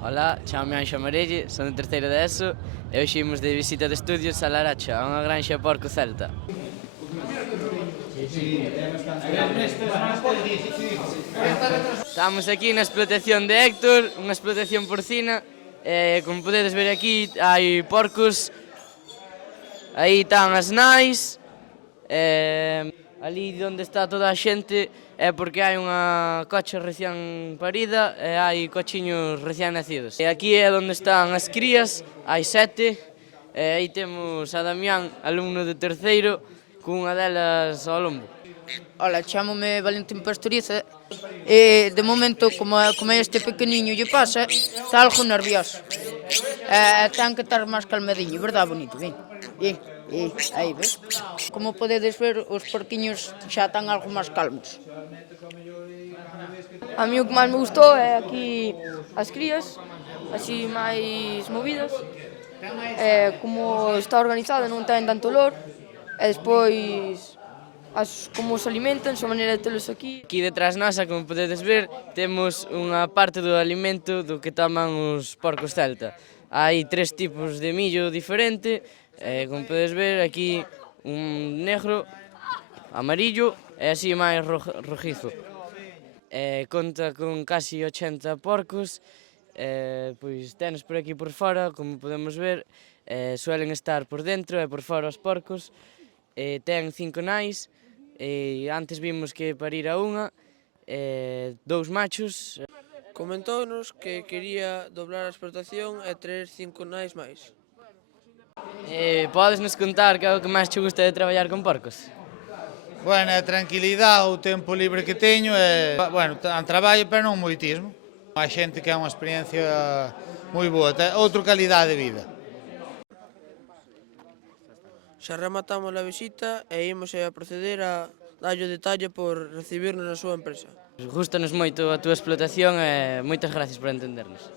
Ola, chamo-me Anxo Amarelle, son de terceiro de ESO e hoxe imos de visita de estudios a Laracha, a unha granxa porco celta. Estamos aquí na explotación de Héctor, unha explotación porcina, e como podedes ver aquí hai porcos, aí están as nais, ali onde está toda a xente é porque hai unha cocha recién parida e hai cochiños recién nacidos. E aquí é onde están as crías, hai 7, e aí temos a Damián, alumno de terceiro, cunha delas ao lombo. Ola, chámome Valentín Pastoriza e de momento, como este pequeniño lle pasa, está algo nervioso. Ten que estar máis calmadiño, verdad, bonito? Aí, ves? Como podedes ver, os porquiños xa están algo máis calmos. A mí o que máis me gustou é aquí as crías, así máis movidas, como está organizada, non ten tanto olor, e despois como se alimentan, a maneira de telos aquí. Aquí detrás nosa, como podedes ver, temos unha parte do alimento do que toman os porcos celta. Hai 3 tipos de millo diferente, como podedes ver aquí un negro, amarillo e así máis rojizo. Conta con casi 80 porcos, pois tenos por aquí por fora, como podemos ver, suelen estar por dentro e por fora os porcos, ten 5 nais, e antes vimos que parira unha, 2 machos. Comentounos que quería doblar a explotación e traer 5 nais máis. Podes nos contar que é o que máis che gusta de traballar con porcos? Bueno, a tranquilidade, o tempo libre que teño e, bueno, traballo, pero non moitismo. Hai xente que é unha experiencia moi boa, outra calidade de vida. Xa rematamos a visita e imos a proceder a darlle o detalle por recibirnos na súa empresa. Gústanos moito a túa explotación e moitas gracias por entendernos.